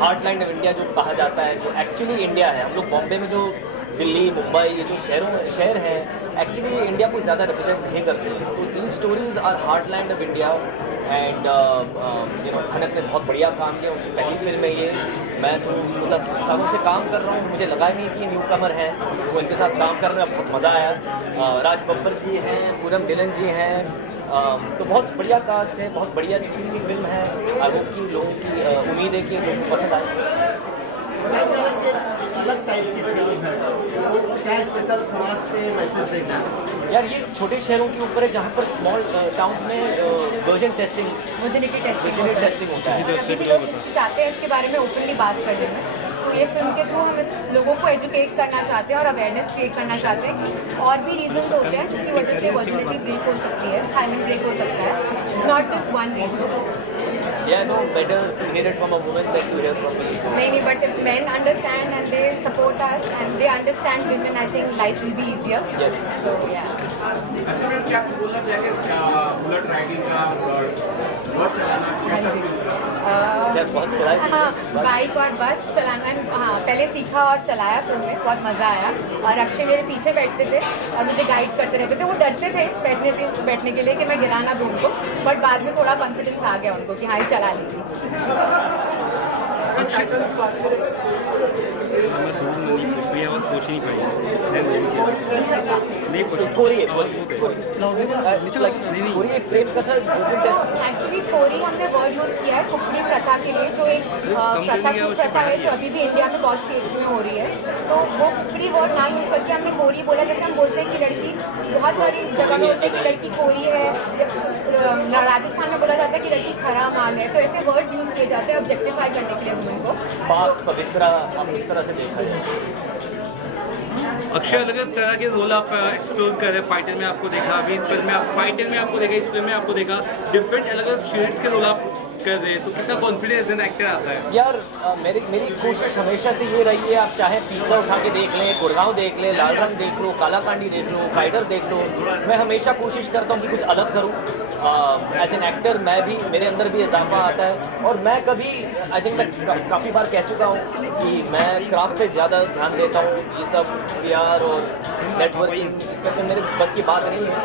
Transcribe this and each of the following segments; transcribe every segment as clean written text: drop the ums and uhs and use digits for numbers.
Heartland of India जो कहा जाता है, जो एक्चुअली इंडिया है। हम लोग बॉम्बे में जो दिल्ली, मुंबई, ये जो शहर हैं, एक्चुअली इंडिया को ज़्यादा रिप्रेजेंट नहीं करते हैं। तो these stories are heartland of India and Khanak ने बहुत बढ़िया काम किया। उनकी पहली फिल्म है ये। मैं तो मतलब सालों से काम कर रहा हूँ, मुझे लगा ही नहीं कि ये न्यू कमर हैं। तो इनके साथ काम करने में बहुत मज़ा आया। राज बब्बर जी हैं, पूनम ढिल्लन जी हैं, तो बहुत बढ़िया कास्ट है, बहुत बढ़िया छोटी सी फिल्म है। आई होप कि लोगों की उम्मीद है कि लोगों को पसंद आए। अलग टाइप की फिल्म है, वो क्या स्पेशल समाज पे मैसेज देना है यार। ये छोटे शहरों के ऊपर है जहाँ पर स्मॉल टाउन्स में वर्जन टेस्टिंग टेस्टिंग होता है। अभी भी लोग चाहते हैं इसके बारे में ओपनली बात करने में, तो ये फिल्म के थ्रू हम लोगों को एजुकेट करना चाहते हैं और अवेयरनेस क्रिएट करना चाहते हैं कि और भी रीजंस होते हैं जिसकी वजह से वर्जिनिटी ब्रेक हो सकती है, थायराइड ब्रेक हो सकता है, not just one reason. Yeah, no, better to hear it from a woman than to hear from me. नहीं, but if men understand and they support us and they understand women, I think life will be easier. Yes. So yeah. अच्छा ma'am, क्या आपको बोलना चाहिए bullet riding का और बस चलाना कैसा फील? क्या बहुत चलाए? हाँ, बाइक और बस चलाना, हाँ पहले सीखा और चलाया फिल्म में, बहुत मज़ा आया। और अक्षय मेरे पीछे बैठते थे और मुझे गाइड करते रहते थे। वो डरते थे बैठने के लिए कि मैं गिरा ना दूँ उनको, बट बाद में थोड़ा कॉन्फिडेंस आ गया उनको कि हाँ ये चला लेंगे। एक्चुअली कोरी हमने वर्ड यूज़ किया है कुकड़ी प्रथा के लिए, जो एक प्रथा है जो अभी भी इंडिया में बहुत स्टेट्स में हो रही है। तो वो कुकड़ी वर्ड ना यूज़ करके हमने कोरी बोला। जैसे हम बोलते हैं कि लड़की, बहुत सारी जगह में बोलते हैं कि लड़की कोरी है, राजस्थान में बोला जाता है कि लड़की खरा माल है। तो ऐसे वर्ड्स यूज़ किए जाते हैं ऑब्जेक्टिफाई करने के लिए वुमेन को। पाक पवित्रा, हम इस तरह से देखा जाए। अक्षय अलग अलग तरह के रोल आप एक्सप्लोर कर रहे हैं। फाइटर में आपको देखा, अभी इस फिल्म में आप फाइटर में आपको देखा, इस फिल्म में आपको देखा, डिफरेंट अलग अलग शेड्स के रोल आप कर रहे हैं। तो कितना कॉन्फिडेंस इन एक्टर आता है? यार मेरी कोशिश हमेशा से ये रही है, आप चाहे पिज्ज़ा उठा के देख लें, गुड़गांव देख लें, लाल रंग देख लो, काला कांडी देख लो, फाइटर देख लो, मैं हमेशा कोशिश करता हूँ कि कुछ अलग करूँ। एज एन एक्टर मैं भी, मेरे अंदर भी इजाफा आता है। और मैं कभी, आई थिंक मैं काफ़ी बार कह चुका हूँ कि मैं क्राफ्ट पे ज़्यादा ध्यान देता हूँ। ये सब PR और नेटवर्किंग, इस पर तो मेरे बस की बात नहीं है।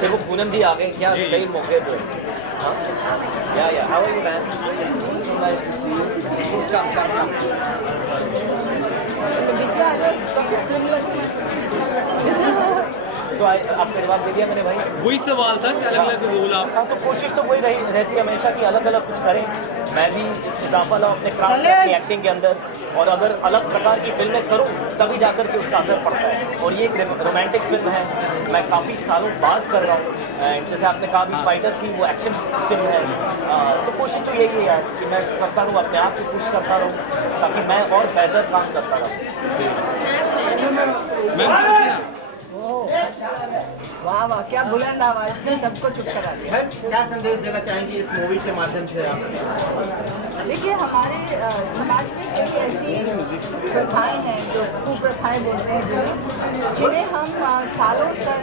देखो पूनम जी आ गए, क्या सही मौके पे। Yeah, how are you, man? So nice to see you. Please come. तो आपका जवाब दे दिया मैंने भाई। वही सवाल था कि अलग अलग रोल आप। हाँ, तो कोशिश तो वही रहती है हमेशा कि अलग अलग कुछ करें। मैं भी इजाफा लाऊं अपने क्राफ्ट की एक्टिंग के अंदर, और अगर अलग प्रकार की फिल्में करूं तभी जाकर के उसका असर पड़ता है। और ये एक रोमांटिक फिल्म है, मैं काफ़ी सालों बाद कर रहा हूँ। एंड जैसे आपने कहा भी फाइटर थी, वो एक्शन फिल्म है। तो कोशिश तो यही है यार कि मैं करता रहूँ, अपने आप को पुश करता रहूँ ताकि मैं और बेहतर काम करता रहूँ। वाह वाह, क्या बुलंद आवाज ने सबको चुप करा दिया। मैम, क्या संदेश देना चाहेंगी इस मूवी के माध्यम से आप? देखिए, हमारे समाज में कई ऐसी प्रथाएं हैं जो कुप्रथाएं बोलते हैं, जिन्हें हम सालों से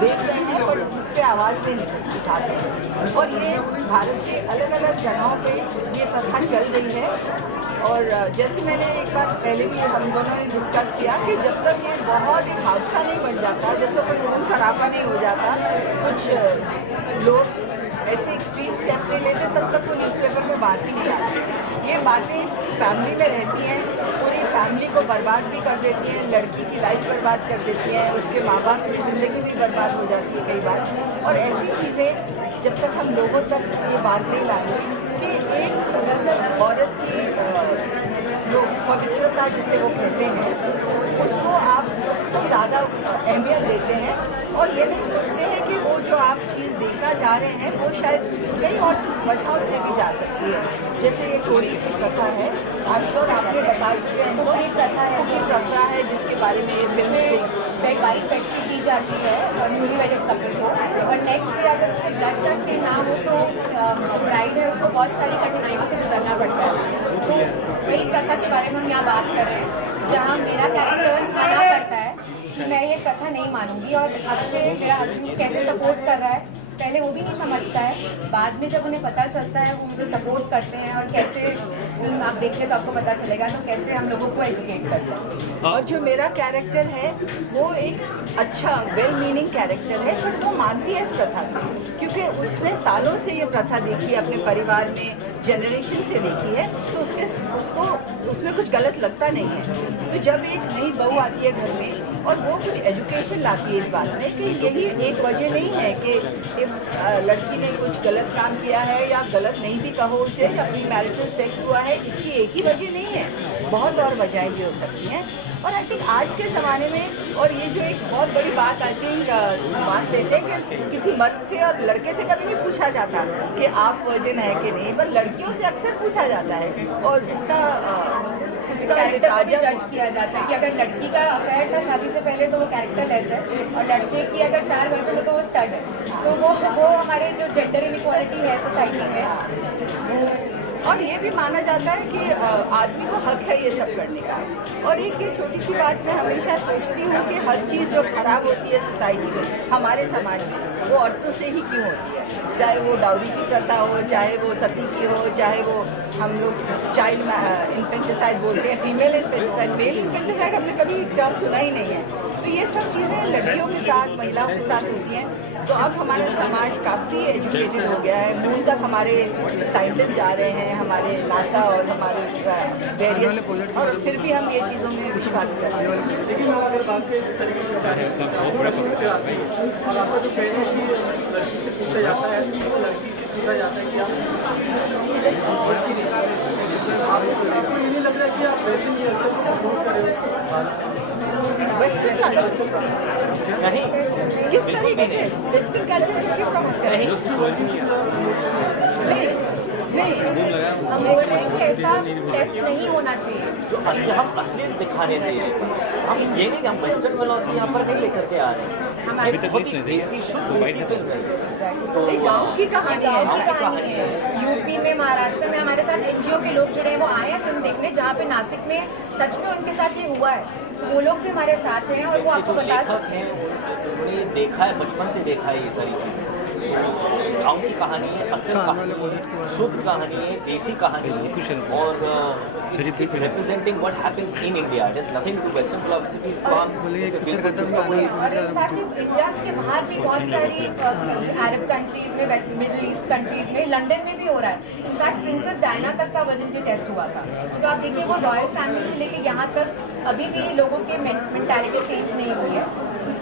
देख रहे हैं और जिस पे आवाज़ नहीं उठाते हैं। और ये भारत के अलग अलग जगहों पे ये प्रथा चल रही है। और जैसे मैंने एक बार पहले भी हम दोनों ने डिस्कस किया कि जब तक ये बहुत एक हादसा नहीं बन जाता, जब तक कोई खून खराबा नहीं हो जाता, कुछ लोग ऐसे एक्सट्रीम स्टेप्स नहीं लेते, तब तक वो न्यूज़पेपर में बात ही नहीं आती। ये बातें फैमिली में रहती हैं, पूरी फैमिली को बर्बाद भी कर देती हैं, लड़की की लाइफ बर्बाद कर देती हैं, उसके माँ बाप की ज़िंदगी भी बर्बाद हो जाती है कई बार। और ऐसी चीज़ें जब तक हम लोगों तक ये बात नहीं लाएंगे कि एक औरत की जो पवित्रता जिसे वो कहते हैं, उसको आप सबसे ज़्यादा अहमियत देते हैं और ये नहीं सोचते हैं कि वो जो आप चीज़ देखना चाह रहे हैं वो शायद कई और वजहों से भी जा सकती है। जैसे ये कोरी की प्रथा है, आप श्योर आपने बता चुके हैं, कोरी प्रथा है जिसके बारे में ये फिल्म वाइट पेट्री दी जाती है और न्यूली वेडेड कपल को। और नेक्स्ट डे अगर उसमें ब्लड का स्टेन ना हो तो जो ब्राइड है उसको बहुत सारी कठिनाइयों से गुजरना पड़ता है। तो यही प्रथा के बारे में हम यहाँ बात कर रहे हैं, जहाँ मेरा कैरेक्टर मना करता है कि मैं ये प्रथा नहीं मानूंगी। और अक्षय मेरा हस्बैंड कैसे सपोर्ट कर रहा है पहले वो भी नहीं समझता है, बाद में जब उन्हें पता चलता है वो मुझे सपोर्ट करते हैं। और कैसे फिल्म आप देखिए तो आपको पता चलेगा तो कैसे हम लोगों को एजुकेट करते हैं। और जो मेरा कैरेक्टर है वो एक अच्छा वेल मीनिंग कैरेक्टर है, बट वो मानती है इस प्रथा को, क्योंकि उसने सालों से ये प्रथा देखी है, अपने परिवार में जनरेशन से देखी है, तो उसको उसमें कुछ गलत लगता नहीं है। तो जब एक नई बहू आती है घर में और वो कुछ एजुकेशन लाती है इस बात में कि यही एक वजह नहीं है कि इफ लड़की ने कुछ गलत काम किया है या गलत नहीं भी कहो उसे, या प्री मैरिटल सेक्स हुआ है, इसकी एक ही वजह नहीं है, बहुत और वजहें भी हो सकती हैं। और आई थिंक आज के ज़माने में, और ये जो एक बहुत बड़ी बात आई थिंक बात लेते हैं कि किसी मर्द से और लड़के से कभी नहीं पूछा जाता कि आप वर्जिन है कि नहीं, पर लड़कियों से अक्सर पूछा जाता है और उसका कैरेक्टर को भी लिहाजा जज किया जाता है कि अगर लड़की का अफेयर था शादी से पहले तो वो कैरेक्टर लेस है, और लड़के की अगर 4 गर्लफ्रेंड हो तो वो स्टड है। तो वो हमारे जो जेंडर इनइक्वालिटी है सोसाइटी में, और ये भी माना जाता है कि आदमी को हक है ये सब करने का। और एक ये छोटी सी बात मैं हमेशा सोचती हूँ कि हर चीज़ जो खराब होती है सोसाइटी में, हमारे समाज में, वो औरतों से ही क्यों होती है, चाहे वो डाउरी की प्रथा हो, चाहे वो सती की हो, चाहे वो हम लोग चाइल्ड इन्फेंटिसाइड बोलते हैं, फीमेल इन्फेंटिसाइड, मेल इन्फेंटिसाइड हमने कभी टर्म सुना ही नहीं है। तो ये सब चीज़ें लड़कियों के साथ, महिलाओं के साथ होती हैं। तो अब हमारा समाज काफ़ी एजुकेटेड हो गया है, मून तक हमारे साइंटिस्ट जा रहे हैं, हमारे नासा और हमारे वेरियस, और फिर भी हम ये चीज़ों में विश्वास कर रहे हैं। लेकिन अगर बात के तरीके का है, पूछा जाता है और आपका जो कहना है कि लड़की से पूछा जाता है, तो लड़की से पूछा जाता है कि आप लड़की नहीं, आपको ये नहीं लग रहा कि आप वैसे नहीं अच्छा सपोर्ट कर रहे हो वेस्टर्न कल्चर नहीं, किस तरीके से वेस्टर्न कल्चर को क्यों प्रमोट कर रहे हैं? नहीं हम बोल रहे हैं कि ऐसा टेस्ट नहीं होना चाहिए। जो हम असलियत दिखाने देश को, हम ये नहीं कि हम वेस्टर्न फिलोसफी यहाँ पर नहीं लेकर के आ रहे हैं, ये बहुत ही देसी शुद्ध देसी फिल्म है। तो एक गाँव की कहानी है। गाँव की कहानी है। यूपी में, महाराष्ट्र में हमारे साथ एनजीओ के लोग जुड़े हैं, वो आए हैं फिल्म देखने, जहाँ पे नासिक में सच में उनके साथ ये हुआ है, तो वो लोग भी हमारे साथ हैं और वो आपको जो बता लेखक हैं उन्होंने देखा है, बचपन से देखा है ये सारी चीज़ें। गाँव की कहानी है, असल कहानी है, शुद्ध कहानी है, देसी कहानी है, और it's representing what happens in India. It is nothing to western philosophies को हम बिल्कुल उसका कोई और इनफैक्ट इंडिया के बाहर भी बहुत सारी अरब कंट्रीज में, मिडिल ईस्ट कंट्रीज में, लंदन में भी हो रहा है। इनफैक्ट प्रिंसेस डायना तक का वर्जिनिटी टेस्ट हुआ था। तो आप देखिए वो रॉयल फैमिली से लेके यहाँ तक अभी भी लोगों की मेंटालिटी चेंज नहीं हुई है।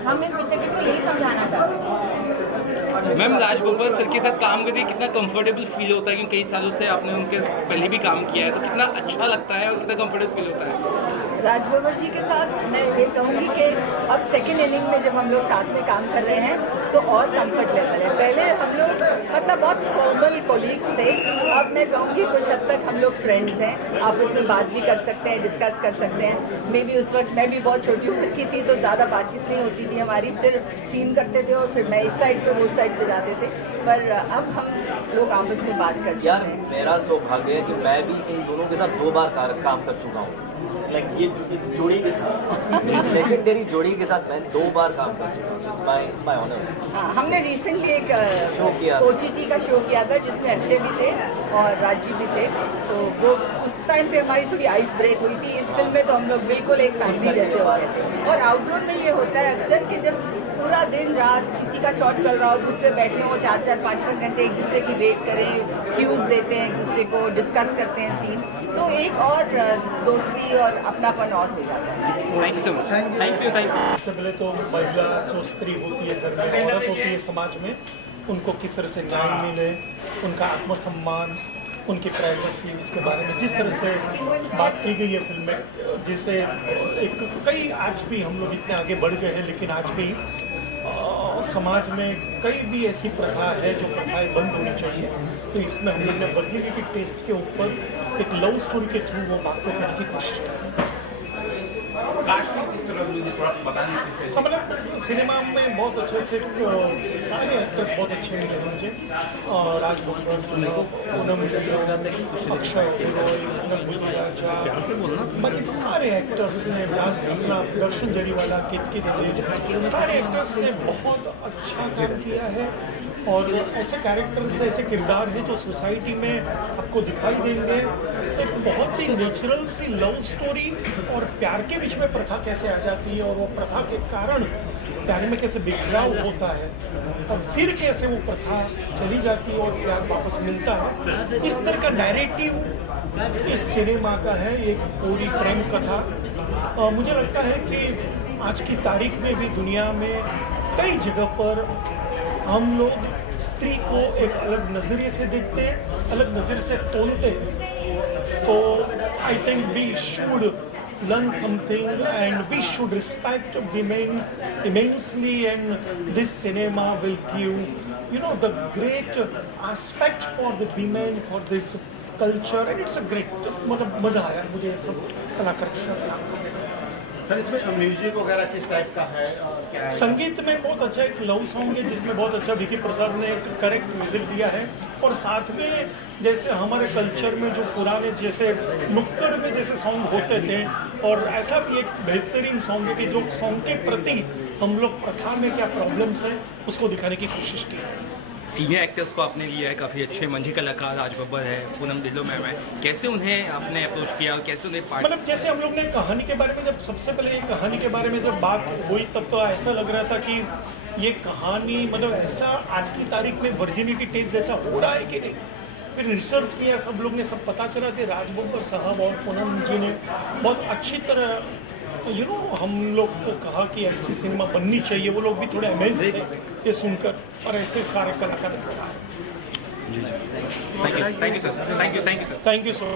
हम इस पिक्चर के थ्रू यही समझाना चाहते हैं। मैम, राज बब्बर सर के साथ काम करके कितना कंफर्टेबल फील होता है, क्योंकि कई सालों से आपने उनके पहले भी काम किया है, तो कितना अच्छा लगता है और कितना कंफर्टेबल फील होता है? राज बब्बर जी के साथ मैं ये कहूँगी कि अब सेकेंड इनिंग में जब हम लोग साथ में काम कर रहे हैं तो और कंफर्ट लेवल है। पहले हम लोग मतलब बहुत फॉर्मल कोलीग्स थे, अब मैं कहूँगी कुछ हद तक हम लोग फ्रेंड्स हैं, आपस में बात भी कर सकते हैं, डिस्कस कर सकते हैं। मे भी उस वक्त मैं भी बहुत छोटी उम्र की थी तो ज़्यादा बातचीत नहीं होती थी हमारी, सिर्फ सीन करते थे और फिर मैं इस साइड पे वो साइड पे जाते थे, पर अब हम लोग आपस में बात कर सकते यार, हैं। मेरा सौभाग्य है कि मैं भी इन दोनों के साथ 2 बार काम कर चुका हूँ। लाइक ये इस जोड़ी के साथ, लेजेंडरी जोड़ी के साथ मैं 2 बार काम कर चुका हूँ। It's my honour. हाँ, हमने रिसेंटली एक शो किया, OTT का शो किया था जिसमें अक्षय भी थे और राजीव भी थे, तो वो उस टाइम पे हमारी थोड़ी आइस ब्रेक हुई थी। इस फिल्म में तो हम लोग बिल्कुल एक फैमिली जैसे हो गए थे। और आउटडोर में ये होता है अक्सर कि जब पूरा दिन रात किसी का शॉट चल रहा हो, दूसरे बैठे हो 4-4, 5-5 घंटे एक दूसरे की वेट करें, क्यूज देते हैं, एक दूसरे को डिस्कस करते हैं सीन, तो एक और दोस्ती और अपनापन और हो जाता है। Thank you so much. Thank you. सबसे पहले तो महिला जो स्त्री होती है, घर में औरत होती है समाज में, उनको किस तरह से न्याय मिले, उनका आत्मसम्मान, उनकी प्राइवेसी, उसके बारे में जिस तरह से बात की गई है फिल्म में, जैसे एक कई आज भी हम लोग इतने आगे बढ़ गए हैं, लेकिन आज भी समाज में कई भी ऐसी प्रथा है जो प्रथाएं बंद होनी चाहिए। तो इसमें हम लोग ने वर्जिनिटी टेस्ट के ऊपर एक लव स्टोरी के थ्रू वो बात को करने की कोशिश की। कास्ट किस तरह थोड़ा बताने की हाँ, मतलब सिनेमा में बहुत अच्छे अच्छे सारे एक्टर्स बहुत अच्छे मिले मुझे। राज बब्बर, पूनम, अक्षय ओबेरॉय, पूनम राजा, बाकी तो सारे एक्टर्स ने, अपना दर्शन जरीवाला, केतकी दवे, सारे एक्टर्स ने बहुत अच्छा काम किया है। और ऐसे कैरेक्टर्स, ऐसे किरदार हैं जो सोसाइटी में आपको दिखाई देंगे। एक बहुत ही नेचुरल सी लव स्टोरी और प्यार के बीच में प्रथा कैसे आ जाती है और वो प्रथा के कारण प्यार में कैसे बिखराव होता है और फिर कैसे वो प्रथा चली जाती है और प्यार वापस मिलता है। इस तरह का नैरेटिव इस सिनेमा का है, एक पूरी प्रेम कथा। मुझे लगता है कि आज की तारीख में भी दुनिया में कई जगह पर हम लोग स्त्री को एक अलग नज़रिए से देखते हैं, अलग नज़रिए से तोलते हैं। तो I think we should learn something and we should respect women immensely, and this cinema will give the great aspect for the women, for this culture, and it's a great, मतलब मज़ा आया मुझे ये सब कलाकार के साथ काम करने में। सर इसमें म्यूजिक वगैरह किस टाइप का है क्या है? संगीत में बहुत अच्छा एक लव सॉन्ग है जिसमें बहुत अच्छा विकी प्रसाद ने एक करेक्ट म्यूजिक दिया है। और साथ में जैसे हमारे कल्चर में जो पुराने जैसे नुक्कड़ में जैसे सॉन्ग होते थे, और ऐसा भी एक बेहतरीन सॉन्ग है कि जो सॉन्ग के प्रति हम लोग प्रथा में क्या प्रॉब्लम्स हैं उसको दिखाने की कोशिश की। सीनियर एक्टर्स को आपने लिया है, काफ़ी अच्छे मंझे कलाकार राज बब्बर है, पूनम ढिल्लों मैम है, कैसे उन्हें आपने अप्रोच किया और कैसे उन्हें पार्ट? मतलब जैसे हम लोग ने कहानी के बारे में, जब सबसे पहले ये कहानी के बारे में जब बात हुई तब तो ऐसा लग रहा था कि ये कहानी मतलब ऐसा आज की तारीख में वर्जिनिटी टेस्ट जैसा हो रहा है कि नहीं। फिर रिसर्च किया सब लोग ने, सब पता चला कि राज बब्बर साहब और पूनम जी ने बहुत अच्छी तरह हम लोग को कहा कि ऐसी सिनेमा बननी चाहिए। वो लोग भी थोड़े अमेज थे ये सुनकर, और ऐसे सारे कलाकार। Thank you sir, thank you sir. Thank you so